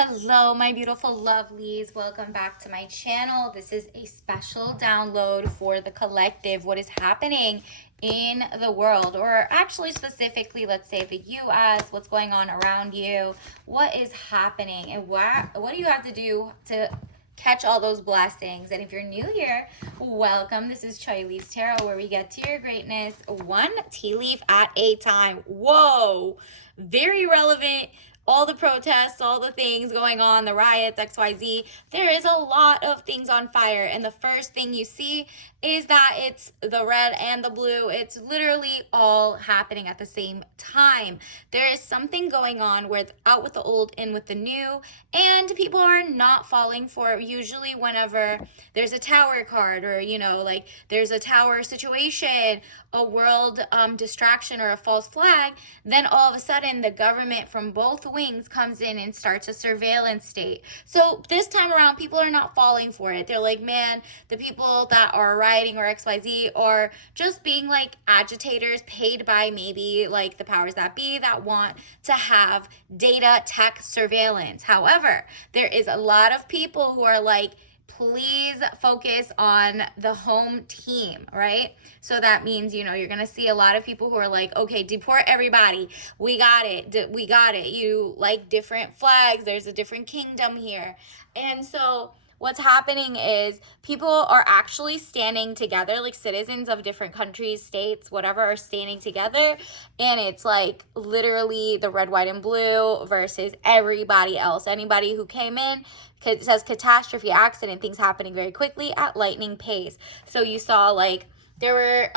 Hello, my beautiful lovelies. Welcome back to my channel. This is a special download for the collective. What is happening in the world, or actually specifically, let's say the US, what's going on around you, what is happening, and what do you have to do to catch all those blessings? And if you're new here, welcome. This is Chai Leaves Tarot, where we get to your greatness one tea leaf at a time. Whoa, very relevant. All the protests, all the things going on, the riots, XYZ, there is a lot of things on fire. And the first thing you see is that it's the red and the blue. It's literally all happening at the same time. There is something going on with out with the old, in with the new, and people are not falling for it. Usually whenever there's a tower card, or, like there's a tower situation, a world distraction, or a false flag, then all of a sudden the government from both wings comes in and starts a surveillance state. So this time around, people are not falling for it. They're like, man, the people that are rioting or XYZ are just being like agitators paid by maybe like the powers that be that want to have data tech surveillance. However, there is a lot of people who are like, please focus on the home team, right? So that means, you're going to see a lot of people who are like, okay, deport everybody. We got it. We got it. You like different flags. There's a different kingdom here. And so what's happening is people are actually standing together, like citizens of different countries, states, whatever, are standing together. And it's like literally the red, white, and blue versus everybody else. Anybody who came in, it says catastrophe, accident, things happening very quickly at lightning pace. So you saw like there were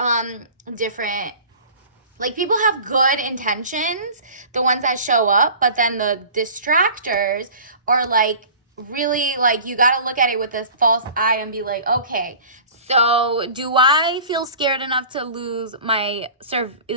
different, like, people have good intentions, the ones that show up, but then the distractors are like, really, like, you got to look at it with this false eye and be like, okay, so do I feel scared enough to lose my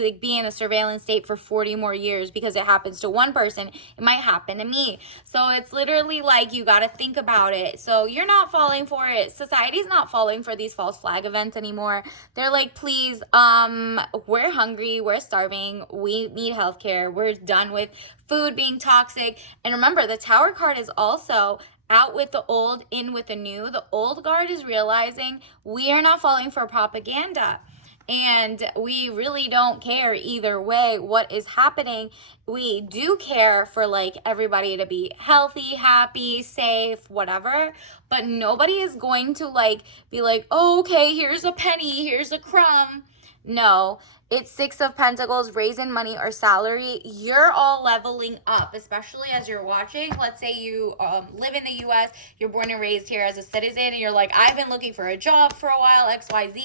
be in a surveillance state for 40 more years because it happens to one person? It might happen to me. So it's literally like, you got to think about it. So you're not falling for it. Society's not falling for these false flag events anymore. They're like, please, we're hungry, we're starving, we need healthcare, we're done with food being toxic. And remember, the Tower card is also out with the old, in with the new. The old guard is realizing we are not falling for propaganda, and we really don't care either way what is happening. We do care for like everybody to be healthy, happy, safe, whatever, but nobody is going to like be like, oh, okay, here's a penny, here's a crumb. No, it's Six of Pentacles, raise in money or salary. You're all leveling up, especially as you're watching. Let's say you live in the U.S., you're born and raised here as a citizen, and you're like, I've been looking for a job for a while, XYZ,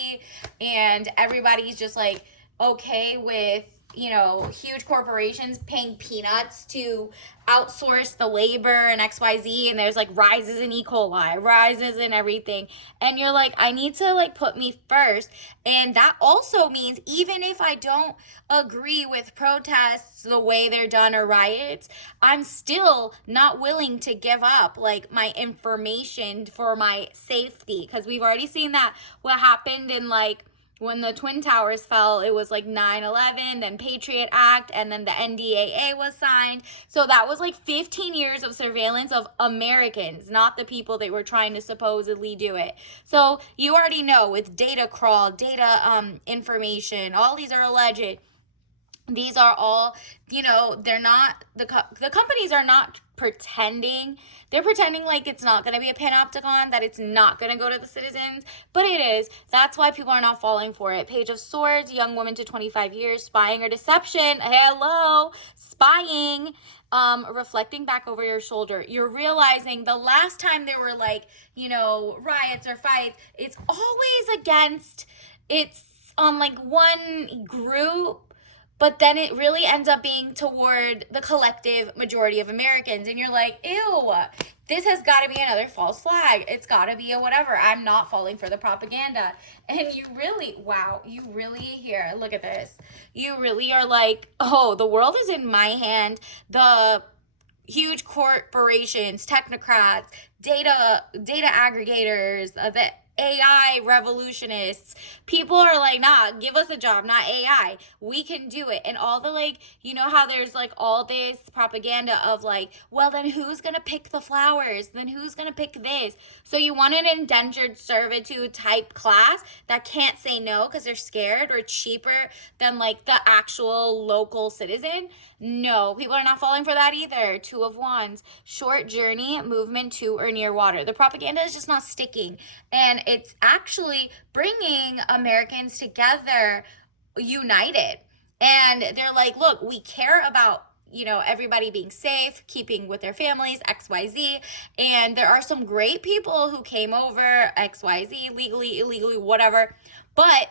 and everybody's just like, okay with, huge corporations paying peanuts to outsource the labor and XYZ, and there's like rises in E. coli, rises in everything. And you're like, I need to like put me first. And that also means even if I don't agree with protests the way they're done or riots, I'm still not willing to give up like my information for my safety. Because we've already seen that what happened in like when the Twin Towers fell, it was like 9/11, then Patriot Act, and then the NDAA was signed. So that was like 15 years of surveillance of Americans, not the people that were trying to supposedly do it. So you already know with data crawl, data information, all these are alleged. These are all, they're not, the companies are not pretending. They're pretending like it's not going to be a panopticon, that it's not going to go to the citizens, but it is. That's why people are not falling for it. Page of Swords, young woman to 25 years, spying or deception. Hello, spying. Reflecting back over your shoulder. You're realizing the last time there were like, riots or fights, it's always against, it's on like one group, but then it really ends up being toward the collective majority of Americans. And you're like, ew, this has got to be another false flag. It's got to be a whatever. I'm not falling for the propaganda. And you really, wow, you really, here, look at this. You really are like, oh, the world is in my hand. The huge corporations, technocrats, data aggregators, the AI revolutionists. People are like, nah, give us a job, not AI. We can do it. And all the like, you know how there's like all this propaganda of like, well, then who's going to pick the flowers? Then who's going to pick this? So you want an indentured servitude type class that can't say no because they're scared, or cheaper than like the actual local citizen? No, people are not falling for that either. Two of Wands, short journey, movement to or near water. The propaganda is just not sticking. And it's actually bringing Americans together, united. And they're like, look, we care about, you know, everybody being safe, keeping with their families, XYZ. And there are some great people who came over, XYZ, legally, illegally, whatever. But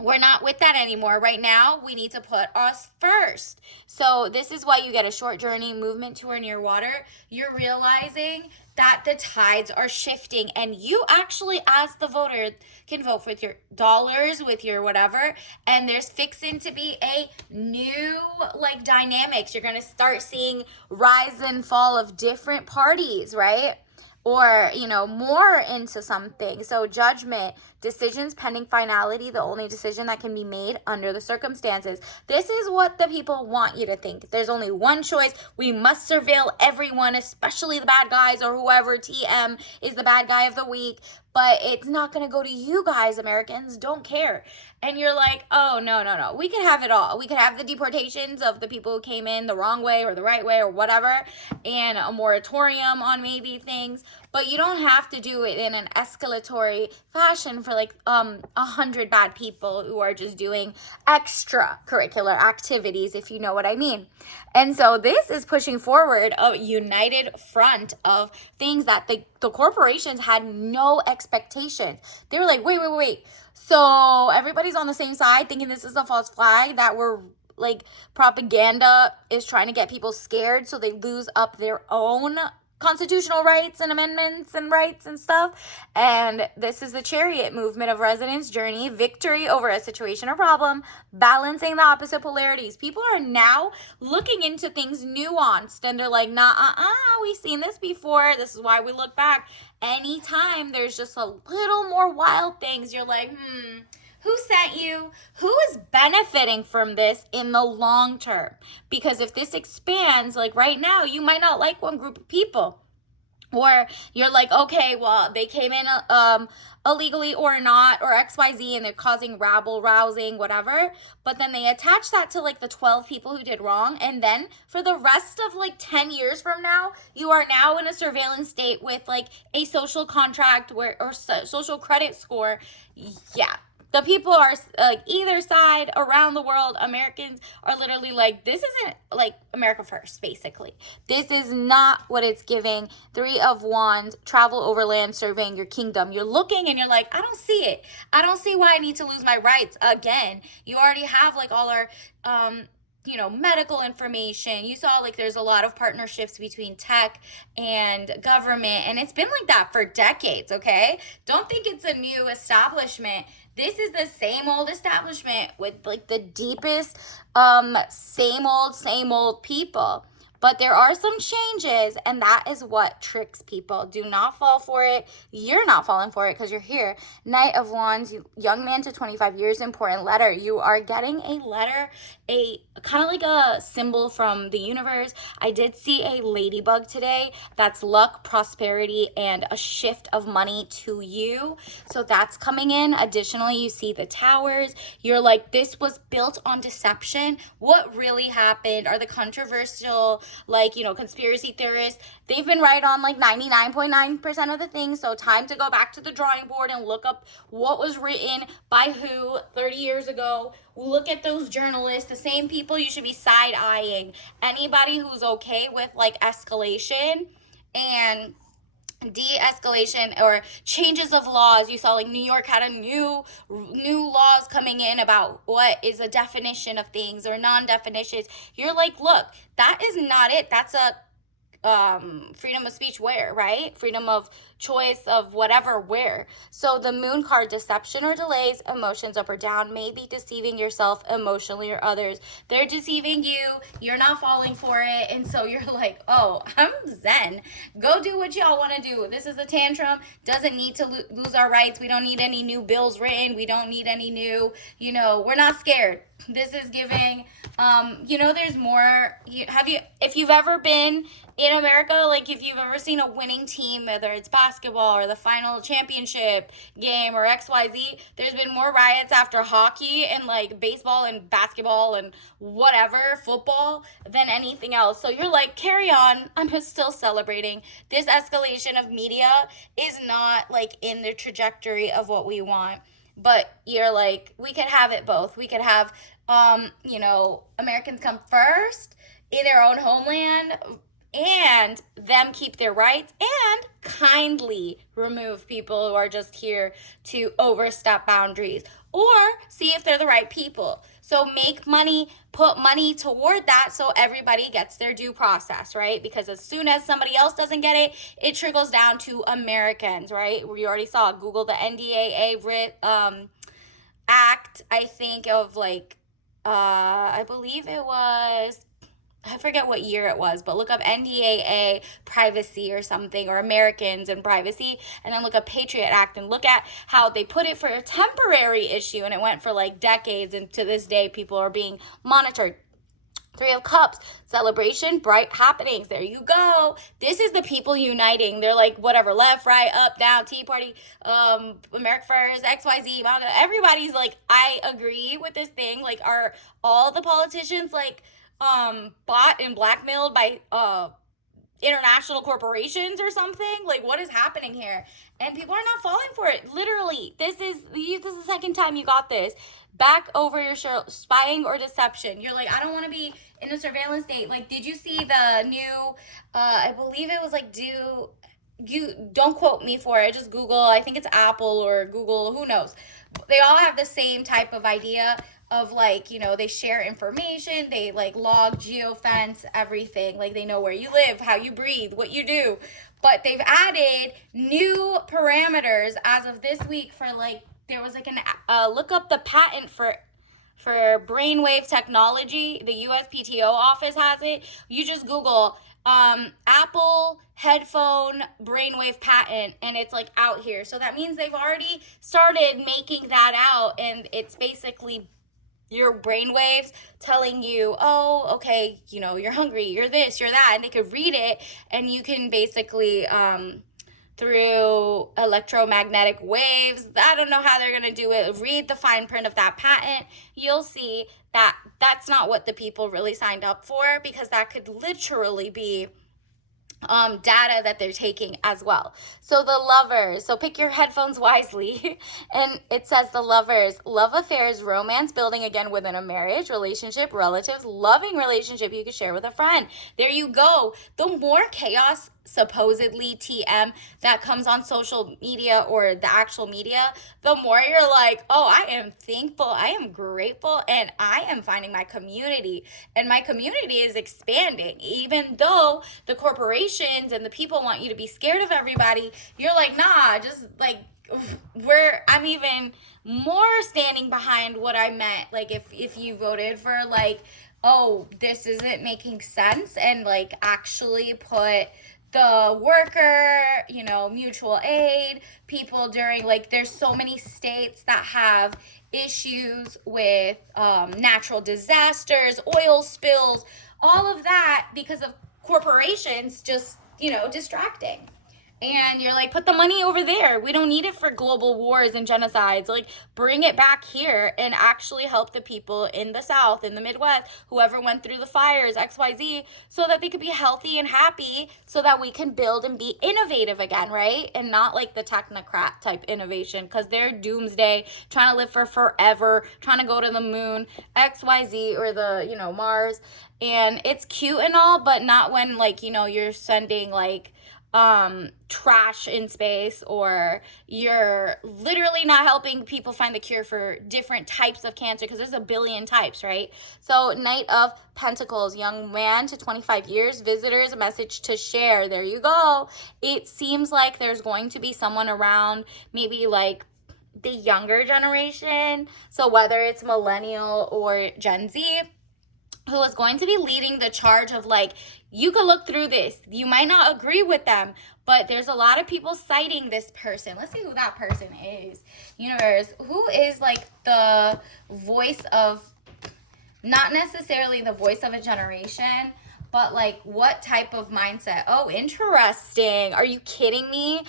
we're not with that anymore. Right now, we need to put us first. So this is why you get a short journey, movement to or near water. You're realizing that the tides are shifting, and you actually, as the voter, can vote with your dollars, with your whatever. And there's fixing to be a new like dynamics. You're going to start seeing rise and fall of different parties, right? Or, you know, more into something. So judgment, decisions pending finality, the only decision that can be made under the circumstances. This is what the people want you to think. There's only one choice. We must surveil everyone, especially the bad guys, or whoever TM is the bad guy of the week. But it's not going to go to you guys, Americans. Don't care. And you're like, oh, no. We could have it all. We could have the deportations of the people who came in the wrong way or the right way or whatever, and a moratorium on maybe things. But you don't have to do it in an escalatory fashion for like 100 bad people who are just doing extracurricular activities, if you know what I mean. And so this is pushing forward a united front of things that the corporations had no expectations. They were like, wait. So everybody's on the same side thinking this is a false flag, that we're like propaganda is trying to get people scared so they lose up their own constitutional rights and amendments and rights and stuff. And this is the Chariot movement of resonance journey, victory over a situation or problem, balancing the opposite polarities. People are now looking into things nuanced, and they're like, we've seen this before. This is why we look back. Anytime there's just a little more wild things, you're like, who sent you? Who is benefiting from this in the long term? Because if this expands, like right now, you might not like one group of people. Or you're like, okay, well, they came in illegally or not, or XYZ, and they're causing rabble rousing, whatever. But then they attach that to like the 12 people who did wrong. And then for the rest of like 10 years from now, you are now in a surveillance state with like a social contract or social credit score. Yeah. The people are like either side around the world. Americans are literally like, this isn't like America first, basically. This is not what it's giving. 3 of Wands, travel overland, surveying your kingdom. You're looking and you're like, I don't see it. I don't see why I need to lose my rights again. You already have like all our, medical information. You saw like there's a lot of partnerships between tech and government, and it's been like that for decades, okay? Don't think it's a new establishment. This is the same old establishment with like the deepest, same old people. But there are some changes, and that is what tricks people. Do not fall for it. You're not falling for it because you're here. Knight of Wands, young man to 25 years, important letter. You are getting a letter, a kind of like a symbol from the universe. I did see a ladybug today. That's luck, prosperity, and a shift of money to you. So that's coming in. Additionally, you see the towers. You're like, this was built on deception. What really happened? Are the controversial conspiracy theorists, they've been right on like 99.9% of the things. So time to go back to the drawing board and look up what was written by who 30 years ago. Look at those journalists, the same people you should be side-eyeing. Anybody who's okay with like escalation and de-escalation or changes of laws. You saw like New York had a new laws coming in about what is a definition of things or non-definitions. You're like, look, that is not it. That's a freedom of speech where, right? Freedom of choice of whatever where. So the moon card, deception or delays, emotions up or down, may be deceiving yourself emotionally or others. They're deceiving you, you're not falling for it, and so you're like, oh, I'm zen. Go do what y'all want to do. This is a tantrum, doesn't need to lose our rights. We don't need any new bills written. We don't need any new, we're not scared. This is giving, there's more. If you've ever been in America, like if you've ever seen a winning team, whether it's basketball or the final championship game or XYZ, there's been more riots after hockey and like baseball and basketball and whatever, football, than anything else. So you're like, carry on. I'm still celebrating. This escalation of media is not like in the trajectory of what we want. But you're like, we could have it both. We could have, Americans come first in their own homeland and them keep their rights and kindly remove people who are just here to overstep boundaries, or see if they're the right people. So make money, put money toward that so everybody gets their due process, right? Because as soon as somebody else doesn't get it, it trickles down to Americans, right? We already saw, Google the NDAA act, I think of like, I believe it was, I forget what year it was, but look up NDAA privacy or something, or Americans and privacy, and then look up Patriot Act and look at how they put it for a temporary issue, and it went for like decades, and to this day people are being monitored. Three of Cups, celebration, bright happenings. There you go. This is the people uniting. They're like, whatever, left, right, up, down, Tea Party, America First, XYZ, everybody's like, I agree with this thing. Like, are all the politicians like bought and blackmailed by international corporations or something? Like, what is happening here? And people are not falling for it. Literally, this is the second time you got this. Back over your shoulder, spying or deception. You're like, I don't want to be in a surveillance state. Like, did you see the new, I believe it was like you don't quote me for it, just Google, I think it's Apple or Google, who knows. They all have the same type of idea of like, they share information, they like log, geofence, everything. Like they know where you live, how you breathe, what you do. But they've added new parameters as of this week for like, there was like look up the patent for brainwave technology. The USPTO office has it. You just Google Apple headphone brainwave patent, and it's like out here. So that means they've already started making that out, and it's basically your brainwaves telling you, oh, okay, you're hungry, you're this, you're that, and they could read it, and you can basically through electromagnetic waves, I don't know how they're going to do it, read the fine print of that patent, you'll see that that's not what the people really signed up for, because that could literally be data that they're taking as well. So the lovers, so pick your headphones wisely. And it says the lovers, love affairs, romance building again within a marriage, relationship, relatives, loving relationship you can share with a friend. There you go. The more chaos, supposedly TM, that comes on social media or the actual media, the more you're like, oh, I am thankful, I am grateful, and I am finding my community, and my community is expanding. Even though the corporations and the people want you to be scared of everybody, you're like, nah, just like, I'm even more standing behind what I meant. Like if you voted for like, oh, this isn't making sense, and like actually put the worker, mutual aid, people during, like, there's so many states that have issues with natural disasters, oil spills, all of that because of corporations just, distracting. And you're like, put the money over there. We don't need it for global wars and genocides. Like, bring it back here and actually help the people in the South, in the Midwest, whoever went through the fires, XYZ, so that they could be healthy and happy, so that we can build and be innovative again, right? And not like the technocrat type innovation, because they're doomsday, trying to live for forever, trying to go to the moon, XYZ, or the, Mars. And it's cute and all, but not when, like, you're sending, like, trash in space, or you're literally not helping people find the cure for different types of cancer, because there's a billion types, right? So Knight of Pentacles, young man to 25 years, visitors, a message to share. There you go. It seems like there's going to be someone around, maybe like the younger generation, so whether it's millennial or Gen Z, who is going to be leading the charge of like, you can look through this. You might not agree with them, but there's a lot of people citing this person. Let's see who that person is. Universe, who is like the voice of, not necessarily the voice of a generation, but like what type of mindset? Oh, interesting. Are you kidding me?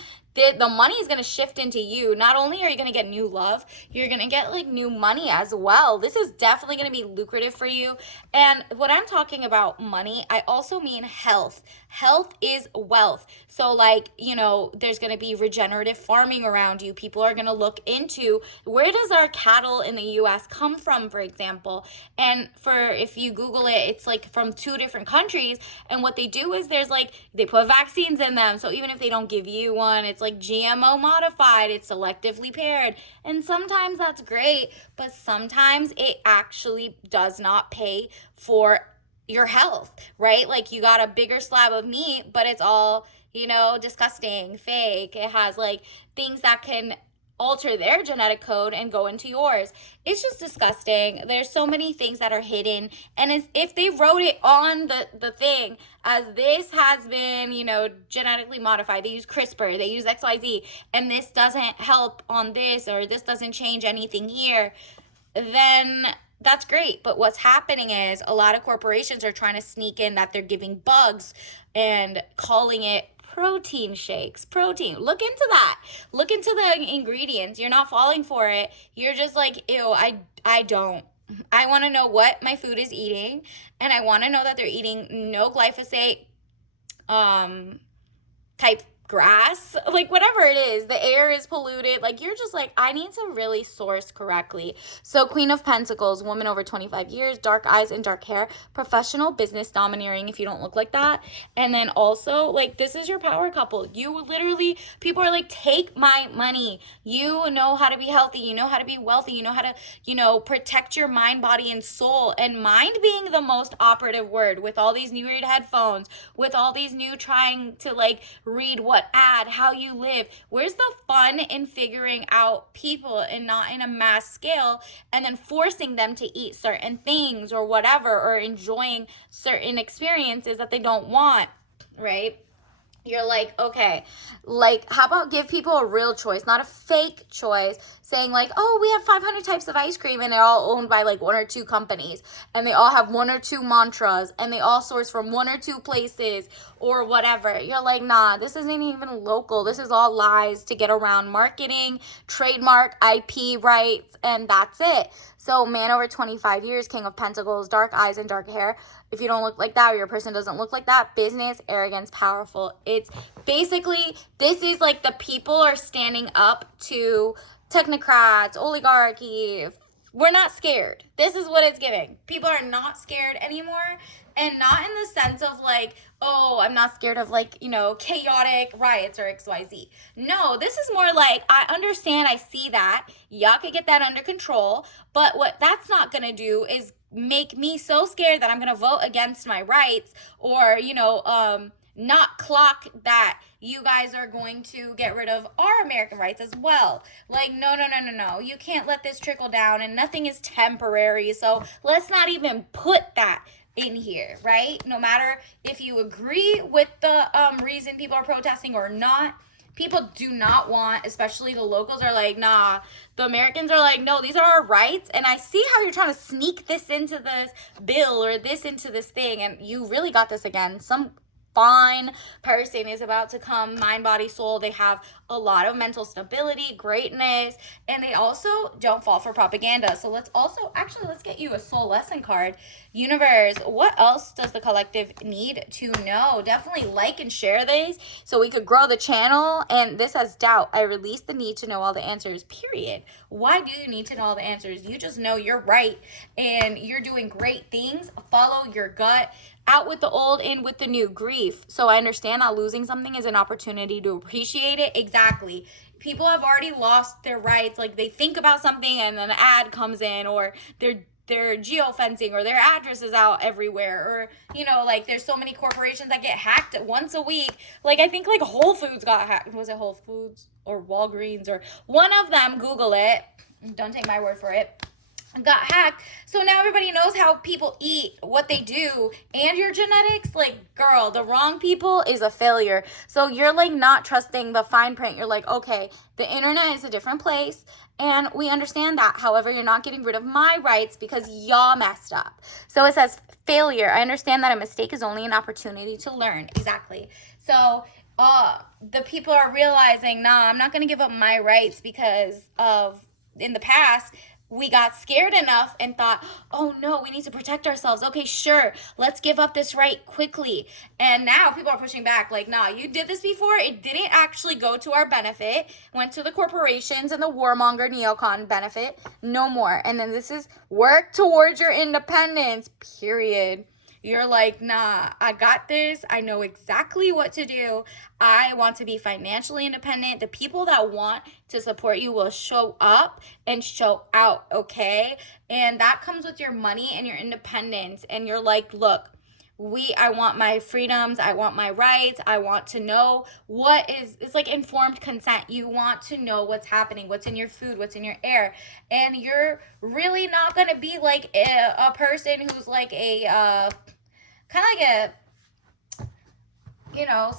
The money is going to shift into you. Not only are you going to get new love, you're going to get like new money as well. This is definitely going to be lucrative for you. And when I'm talking about money, I also mean health. Health is wealth. So like, you know, there's going to be regenerative farming around you. People are going to look into, where does our cattle in the US come from, for example? And if you Google it, it's like from 2 different countries. And what they do is there's like, they put vaccines in them. So even if they don't give you one, it's like GMO modified, it's selectively paired. And sometimes that's great, but sometimes it actually does not pay for your health, right? Like you got a bigger slab of meat, but it's all, you know, disgusting, fake. It has like things that can alter their genetic code and go into yours. It's just disgusting. There's so many things that are hidden, and if they wrote it on the thing as this has been, you know, genetically modified, they use CRISPR, they use XYZ, and this doesn't help on this, or this doesn't change anything here, then that's great. But what's happening is a lot of corporations are trying to sneak in that they're giving bugs and calling it protein shakes. Protein. Look into that. Look into the ingredients. You're not falling for it. You're just like, ew, I don't. I want to know what my food is eating, and I want to know that they're eating no glyphosate type grass, like whatever it is, the air is polluted. Like you're just like, I need to really source correctly. So Queen of Pentacles, woman over 25 years, dark eyes and dark hair, professional, business, domineering if you don't look like that. And then also like, this is your power couple. You literally, people are like, take my money. You know how to be healthy. You know how to be wealthy. You know how to, you know, protect your mind, body, and soul. And mind being the most operative word with all these new weird headphones, with all these new trying to like read what ad, how you live. Where's the fun in figuring out people and not in a mass scale, and then forcing them to eat certain things or whatever, or enjoying certain experiences that they don't want, right? You're like, okay, like, how about give people a real choice, not a fake choice, saying like, oh, we have 500 types of ice cream and they're all owned by like 1 or 2 companies, and they all have 1 or 2 mantras, and they all source from 1 or 2 places or whatever. You're like, nah, this isn't even local. This is all lies to get around marketing, trademark, IP rights, and that's it. So man over 25 years, King of Pentacles, dark eyes and dark hair. If you don't look like that, or your person doesn't look like that, business, arrogance, powerful. It's basically, this is like the people are standing up to technocrats, oligarchy. We're not scared. This is what it's giving. People are not scared anymore. And not in the sense of like, oh, I'm not scared of like, you know, chaotic riots or XYZ. No, this is more like, I understand, I see that. Y'all could get that under control. But what that's not going to do is make me so scared that I'm going to vote against my rights, or, you know, not clock that you guys are going to get rid of our American rights as well. Like, no. You can't let this trickle down, and nothing is temporary. So let's not even put that in here, right? No matter if you agree with the reason people are protesting or not, people do not want, especially the locals are like, nah. The Americans are like, no, these are our rights. And I see how you're trying to sneak this into this bill or this into this thing. And you really got this again. Some fine person is about to come, mind, body, soul. They have a lot of mental stability, greatness, and they also don't fall for propaganda. So let's get you a soul lesson card. Universe, what else does the collective need to know? Definitely like and share this so we could grow the channel. And this has doubt. I release the need to know all the answers, period. Why do you need to know all the answers? You just know you're right and you're doing great things. Follow your gut. out with the old, in with the new. Grief. So I understand that losing something is an opportunity to appreciate it. Exactly. People have already lost their rights. Like, they think about something and then an ad comes in, or they're geofencing, or their address is out everywhere, or like, there's so many corporations that get hacked once a week. Like, I think like Whole Foods got hacked. Was it Whole Foods or Walgreens, or one of them? Google it. Don't take my word for it. Got hacked. So now everybody knows how people eat, what they do, and your genetics. Like, girl, the wrong people is a failure. So you're like not trusting the fine print. You're like, okay, the internet is a different place, and we understand that. However, you're not getting rid of my rights because y'all messed up. So it says failure. I understand that a mistake is only an opportunity to learn. Exactly. So the people are realizing, nah, I'm not going to give up my rights because of, in the past, we got scared enough and thought, oh no, we need to protect ourselves. Okay, sure, let's give up this right quickly. And now people are pushing back, like, nah, you did this before. It didn't actually go to our benefit. Went to the corporations and the warmonger neocon benefit. No more. And then this is work towards your independence, period. You're like, nah, I got this. I know exactly what to do. I want to be financially independent. The people that want to support you will show up and show out, okay? And that comes with your money and your independence. And you're like, look, I want my freedoms. I want my rights. I want to know it's like informed consent. You want to know what's happening, what's in your food, what's in your air. And you're really not going to be like a person who's like kind of like a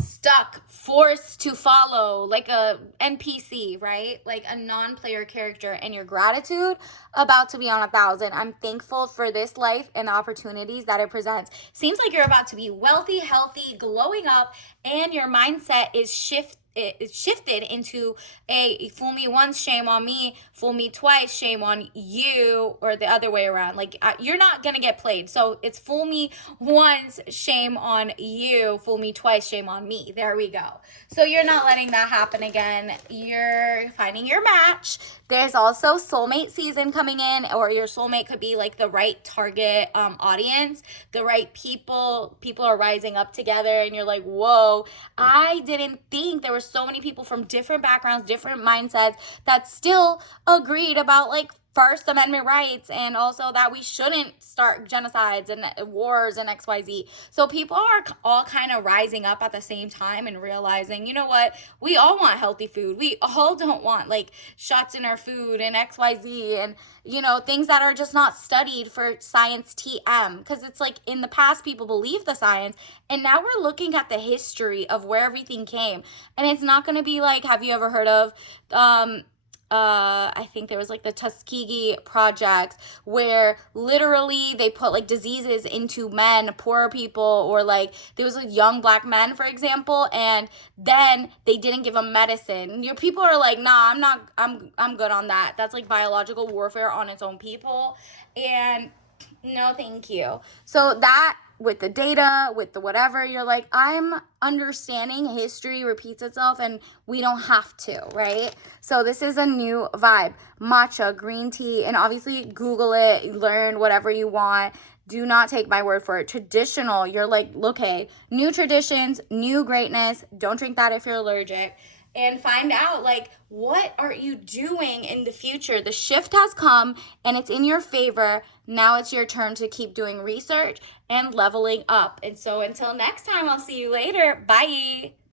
stuck, forced to follow, like a NPC, right? Like a non-player character. And your gratitude about to be on 1,000. I'm thankful for this life and the opportunities that it presents. Seems like you're about to be wealthy, healthy, glowing up, and your mindset is shifted into a fool me once, shame on me, fool me twice, shame on you, or the other way around. Like, you're not gonna get played. So it's fool me once, shame on you, fool me twice, shame on me. There we go. So you're not letting that happen again. You're finding your match. There's also soulmate season coming in, or your soulmate could be like the right target audience, the right people. People are rising up together, and you're like, whoa, I didn't think there were so many people from different backgrounds, different mindsets that still agreed about like First Amendment rights, and also that we shouldn't start genocides and wars and XYZ. So people are all kind of rising up at the same time and realizing, you know what, we all want healthy food. We all don't want like shots in our food and XYZ and things that are just not studied for science TM. Because it's like, in the past, people believed the science, and now we're looking at the history of where everything came. And it's not going to be like, have you ever heard of I think there was like the Tuskegee projects, where literally they put like diseases into men, poor people, or like there was like young black men, for example, and then they didn't give them medicine. Your people are like, nah, I'm good on that. That's like biological warfare on its own people. And no, thank you. So that, with the data, with the whatever, you're like, I'm understanding history repeats itself and we don't have to, right? So this is a new vibe. Matcha, green tea, and obviously Google it, learn whatever you want. Do not take my word for it. Traditional, you're like, okay, new traditions, new greatness. Don't drink that if you're allergic. And find out, like, what are you doing in the future? The shift has come and it's in your favor. Now it's your turn to keep doing research and leveling up. And so until next time, I'll see you later. Bye.